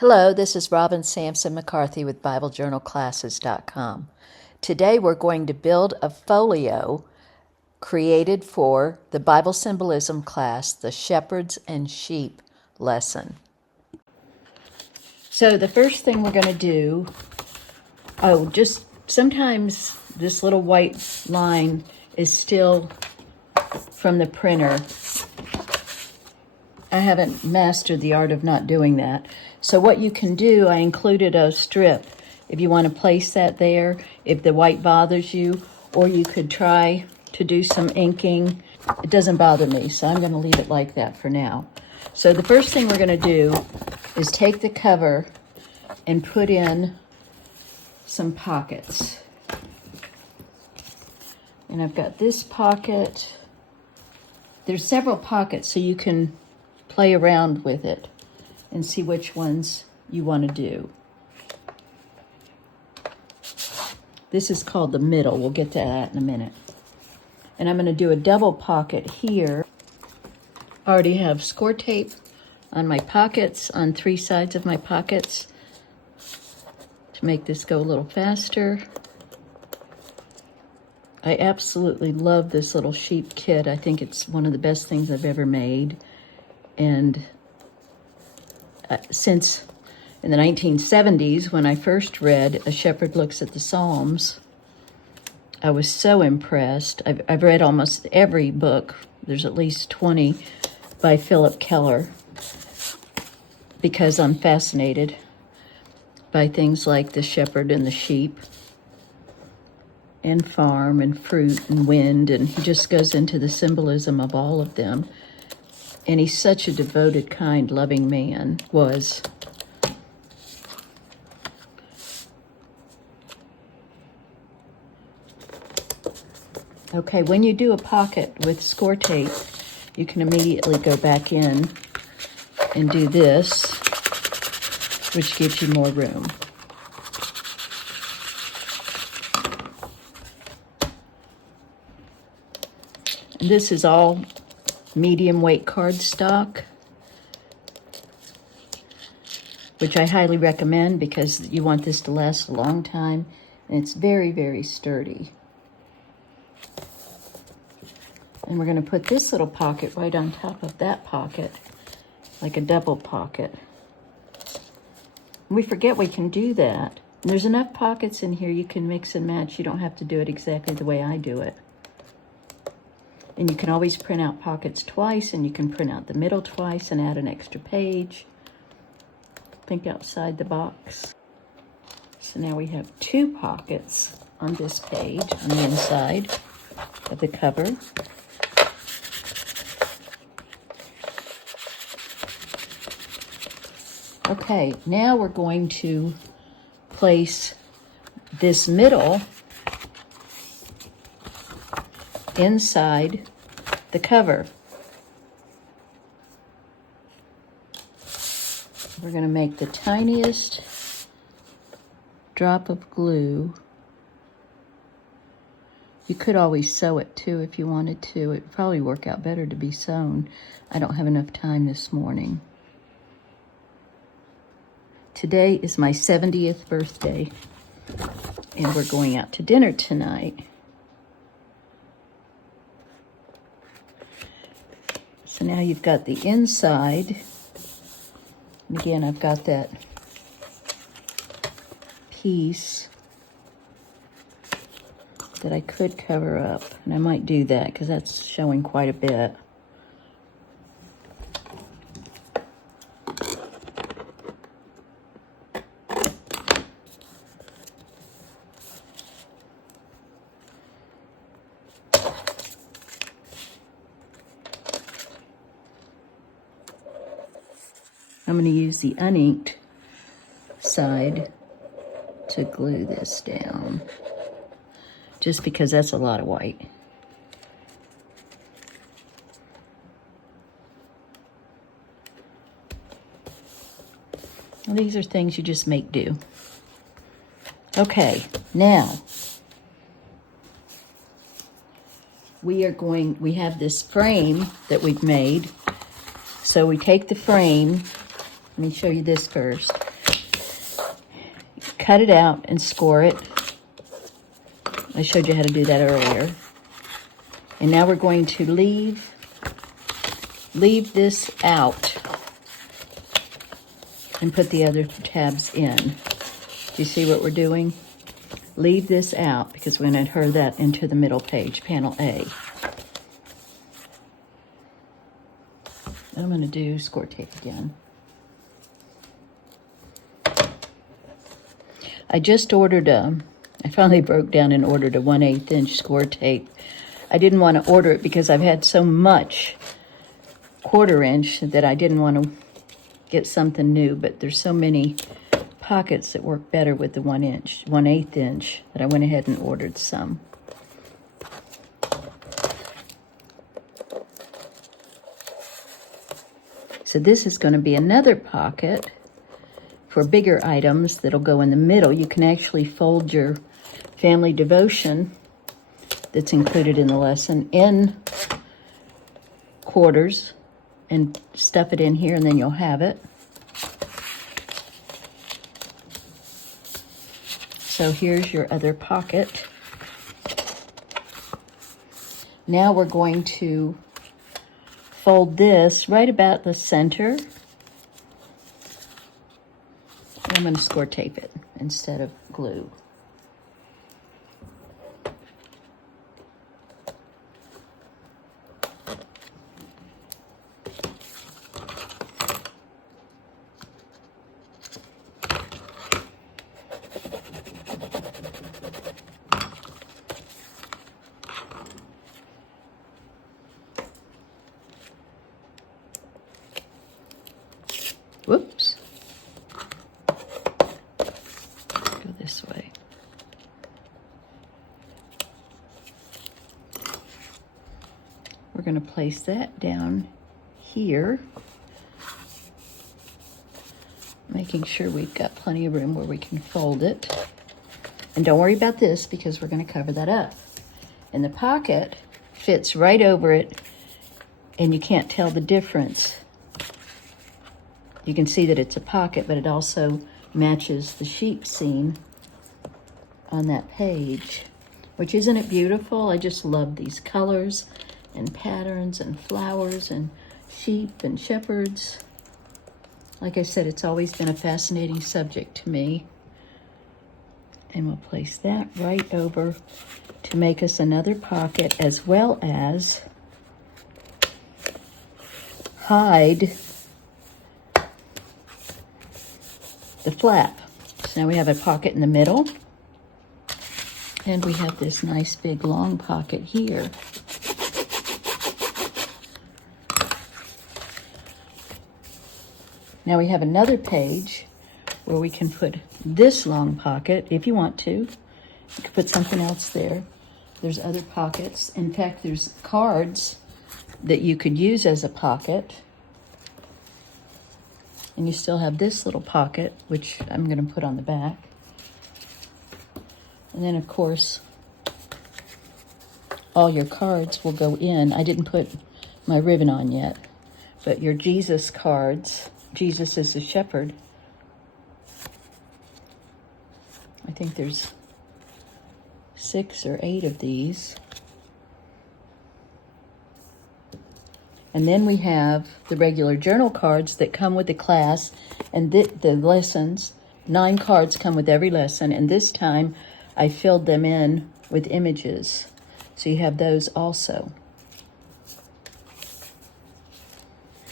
Hello, this is Robin Sampson McCarthy with BibleJournalClasses.com. Today we're going to build a folio created for the Bible Symbolism class, the Shepherds and Sheep lesson. So the first thing we're going to do, just sometimes this little white line is still from the printer. I haven't mastered the art of not doing that. So what you can do, I included a strip if you want to place that there, if the white bothers you, or you could try to do some inking. It doesn't bother me, so I'm going to leave it like that for now. So the first thing we're going to do is take the cover and put in some pockets. And I've got this pocket. There's several pockets, so you can play around with it and see which ones you want to do. This is called the middle. We'll get to that in a minute. And I'm going to do a double pocket here. I already have score tape on my pockets, on three sides of my pockets, to make this go a little faster. I absolutely love this little sheep kit. I think it's one of the best things I've ever made. And since in the 1970s, when I first read A Shepherd Looks at the Psalms, I was so impressed. I've read almost every book. There's at least 20 by Philip Keller, because I'm fascinated by things like the shepherd and the sheep and farm and fruit and wind, and he just goes into the symbolism of all of them. And he's such a devoted, kind, loving man, was. Okay, when you do a pocket with score tape, you can immediately go back in and do this, which gives you more room. And this is all medium weight cardstock, which I highly recommend because you want this to last a long time, and it's very, very sturdy. And we're going to put this little pocket right on top of that pocket, like a double pocket. And we forget we can do that. And there's enough pockets in here you can mix and match. You don't have to do it exactly the way I do it. And you can always print out pockets twice, and you can print out the middle twice and add an extra page. Think outside the box. So now we have two pockets on this page, on the inside of the cover. Okay, now we're going to place this middle inside the cover. We're going to make the tiniest drop of glue. You could always sew it too if you wanted to. It would probably work out better to be sewn. I don't have enough time this morning. Today is my 70th birthday, and we're going out to dinner tonight. So now you've got the inside. And again, I've got that piece that I could cover up. And I might do that because that's showing quite a bit. I'm going to use the uninked side to glue this down, just because that's a lot of white. And these are things you just make do. Okay, now we have this frame that we've made. So we take the frame, let me show you this first. cut it out and score it. I showed you how to do that earlier. And now we're going to leave this out and put the other tabs in. Do you see what we're doing? Leave this out because we're going to adhere that into the middle page, panel A. I'm going to do score tape again. I just ordered I finally broke down and ordered a 1/8 inch score tape. I didn't want to order it because I've had so much 1/4 inch that I didn't want to get something new, but there's so many pockets that work better with the 1/8 inch that I went ahead and ordered some. So this is going to be another pocket for bigger items that'll go in the middle. You can actually fold your family devotion that's included in the lesson in quarters and stuff it in here, and then you'll have it. So here's your other pocket. Now we're going to fold this right about the center. I'm going to score tape it instead of glue. Whoops. Go this way. We're going to place that down here, making sure we've got plenty of room where we can fold it. And don't worry about this because we're going to cover that up. And the pocket fits right over it, and you can't tell the difference. You can see that it's a pocket, but it also matches the sheep scene on that page, which, isn't it beautiful? I just love these colors and patterns and flowers and sheep and shepherds. Like I said, it's always been a fascinating subject to me. And we'll place that right over to make us another pocket, as well as hide the flap. So now we have a pocket in the middle, and we have this nice big long pocket here. Now we have another page where we can put this long pocket if you want to. You could put something else there. There's other pockets. In fact, there's cards that you could use as a pocket. And you still have this little pocket, which I'm going to put on the back. And then, of course, all your cards will go in. I didn't put my ribbon on yet, but your Jesus cards, Jesus is the shepherd. I think there's 6 or 8 of these. And then we have the regular journal cards that come with the class and the lessons. 9 cards come with every lesson, and this time I filled them in with images. So you have those also.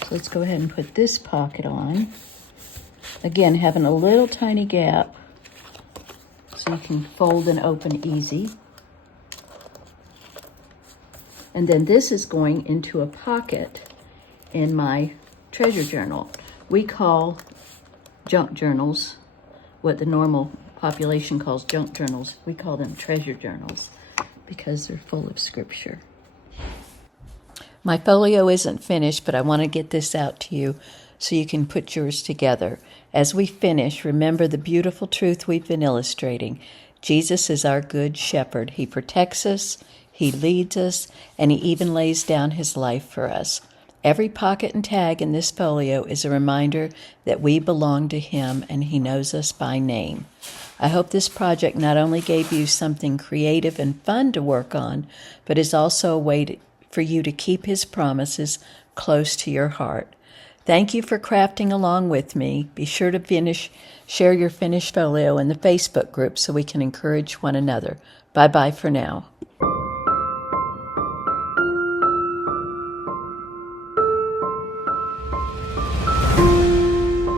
So let's go ahead and put this pocket on. Again, having a little tiny gap so you can fold and open easy. And then this is going into a pocket in my treasure journal. We call junk journals what the normal population calls junk journals. We call them treasure journals because they're full of scripture. My folio isn't finished, but I want to get this out to you so you can put yours together. As we finish, remember the beautiful truth we've been illustrating. Jesus is our good shepherd. He protects us, he leads us, and he even lays down his life for us. Every pocket and tag in this folio is a reminder that we belong to Him and He knows us by name. I hope this project not only gave you something creative and fun to work on, but is also a way for you to keep His promises close to your heart. Thank you for crafting along with me. Be sure to share your finished folio in the Facebook group so we can encourage one another. Bye-bye for now.